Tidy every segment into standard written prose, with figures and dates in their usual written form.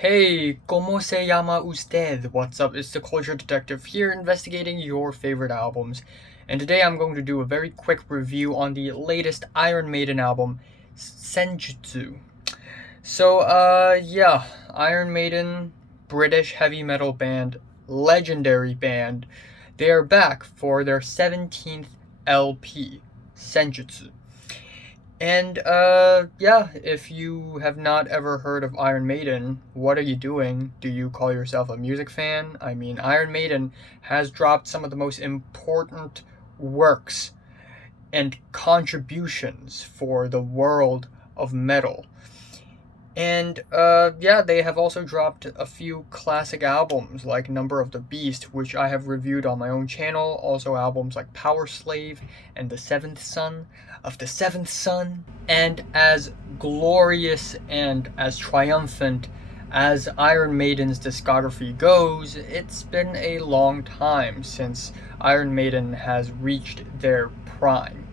Hey, ¿cómo se llama usted? What's up? It's the Culture Detective here investigating your favorite albums. And today I'm going to do a very quick review on the latest Iron Maiden album, Senjutsu. So, Iron Maiden, British heavy metal band, legendary band. They are back for their 17th LP, Senjutsu. And if you have not ever heard of Iron Maiden, what are you doing? Do you call yourself a music fan? I mean, Iron Maiden has dropped some of the most important works and contributions for the world of metal. And they have also dropped a few classic albums like Number of the Beast, which I have reviewed on my own channel. Also, albums like Power Slave and The Seventh Son of the Seventh Son. And as glorious and as triumphant as Iron Maiden's discography goes, it's been a long time since Iron Maiden has reached their prime.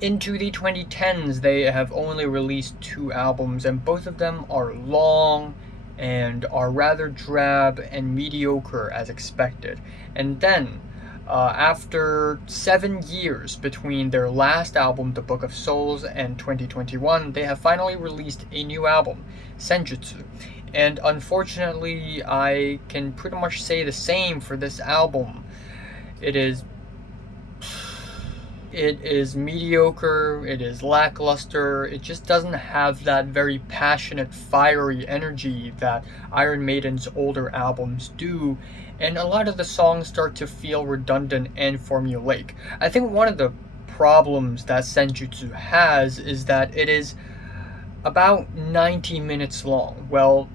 Into the 2010s, they have only released two albums, and both of them are long and are rather drab and mediocre as expected. And then, after 7 years between their last album, The Book of Souls, and 2021, they have finally released a new album, Senjutsu. And unfortunately, I can pretty much say the same for this album. It is mediocre, it is lackluster, it just doesn't have that very passionate, fiery energy that Iron Maiden's older albums do, and a lot of the songs start to feel redundant and formulaic. I think one of the problems that Senjutsu has is that it is about 90 minutes long. Well,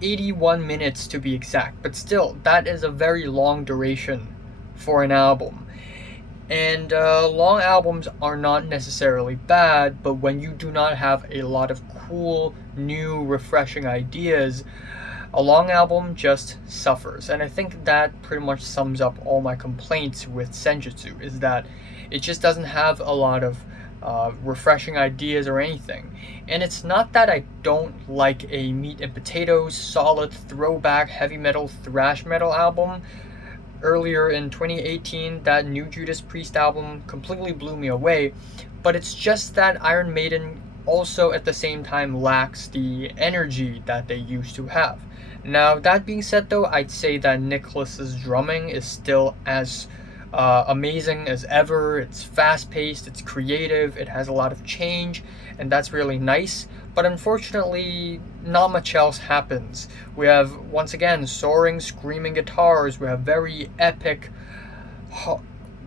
81 minutes to be exact, but still, that is a very long duration for an album. And long albums are not necessarily bad, but when you do not have a lot of cool, new, refreshing ideas, a long album just suffers. And I think that pretty much sums up all my complaints with Senjutsu, is that it just doesn't have a lot of refreshing ideas or anything. And it's not that I don't like a meat and potatoes, solid throwback heavy metal, thrash metal album. Earlier in 2018, that new Judas Priest album completely blew me away, but it's just that Iron Maiden also at the same time lacks the energy that they used to have. Now, that being said though, I'd say that Nicholas's drumming is still as amazing as ever. It's fast-paced, it's creative, it has a lot of change, and that's really nice. But unfortunately, not much else happens. We have, once again, soaring, screaming guitars. We have very epic,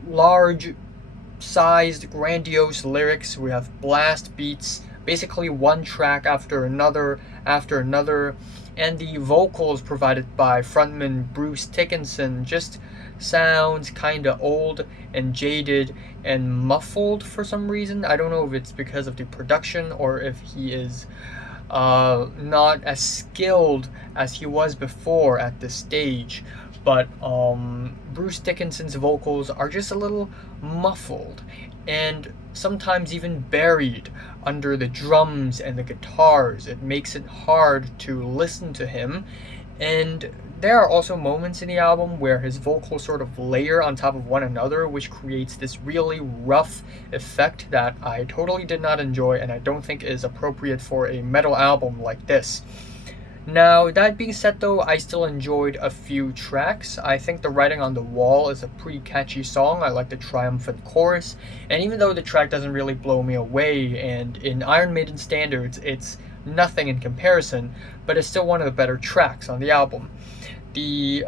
large-sized, grandiose lyrics. We have blast beats, basically one track after another, and the vocals provided by frontman Bruce Dickinson just sounds kinda old and jaded and muffled for some reason. I don't know if it's because of the production or if he is not as skilled as he was before at this stage. But Bruce Dickinson's vocals are just a little muffled and sometimes even buried under the drums and the guitars. It makes it hard to listen to him. And there are also moments in the album where his vocals sort of layer on top of one another, which creates this really rough effect that I totally did not enjoy and I don't think is appropriate for a metal album like this. Now, that being said though, I still enjoyed a few tracks. I think The Writing on the Wall is a pretty catchy song. I like the triumphant chorus, and even though the track doesn't really blow me away, and in Iron Maiden standards, it's nothing in comparison, but it's still one of the better tracks on the album. The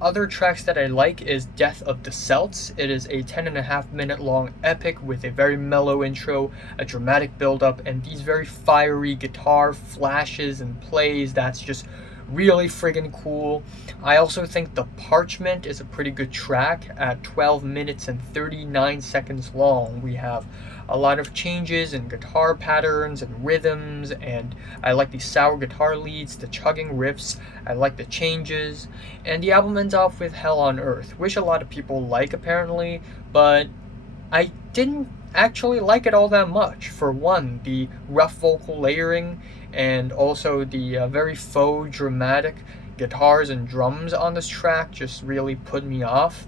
other tracks that I like is Death of the Celts. It is a 10.5 minute long epic with a very mellow intro, a dramatic build-up, and these very fiery guitar flashes and plays that's just really friggin' cool. I also think the Parchment is a pretty good track at 12 minutes and 39 seconds long. We have a lot of changes in guitar patterns and rhythms, and I like the sour guitar leads, the chugging riffs, I like the changes, and the album ends off with Hell on Earth, which a lot of people like apparently, but I didn't actually like it all that much. For one, the rough vocal layering and also the very faux dramatic guitars and drums on this track just really put me off.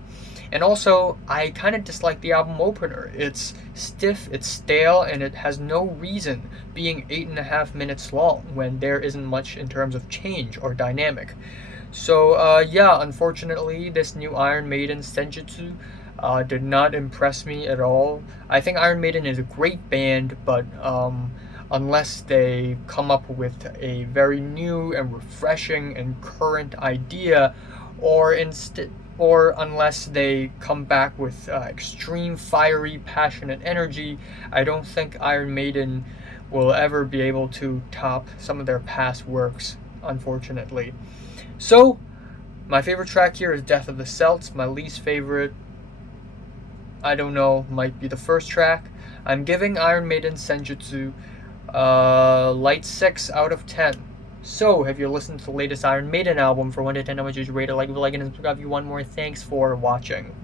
And also, I kind of dislike the album opener. It's stiff, it's stale, and it has no reason being 8.5 minutes long when there isn't much in terms of change or dynamic. So, yeah, unfortunately, this new Iron Maiden Senjutsu did not impress me at all. I think Iron Maiden is a great band, but unless they come up with a very new and refreshing and current idea, or unless they come back with extreme, fiery, passionate energy, I don't think Iron Maiden will ever be able to top some of their past works, unfortunately. So, my favorite track here is Death of the Celts. My least favorite, I don't know, might be the first track. I'm giving Iron Maiden Senjutsu light 6 out of 10. So, have you listened to the latest Iron Maiden album? For 1 to 10, how much would you rate it? Like, and subscribe if you want more. Thanks for watching.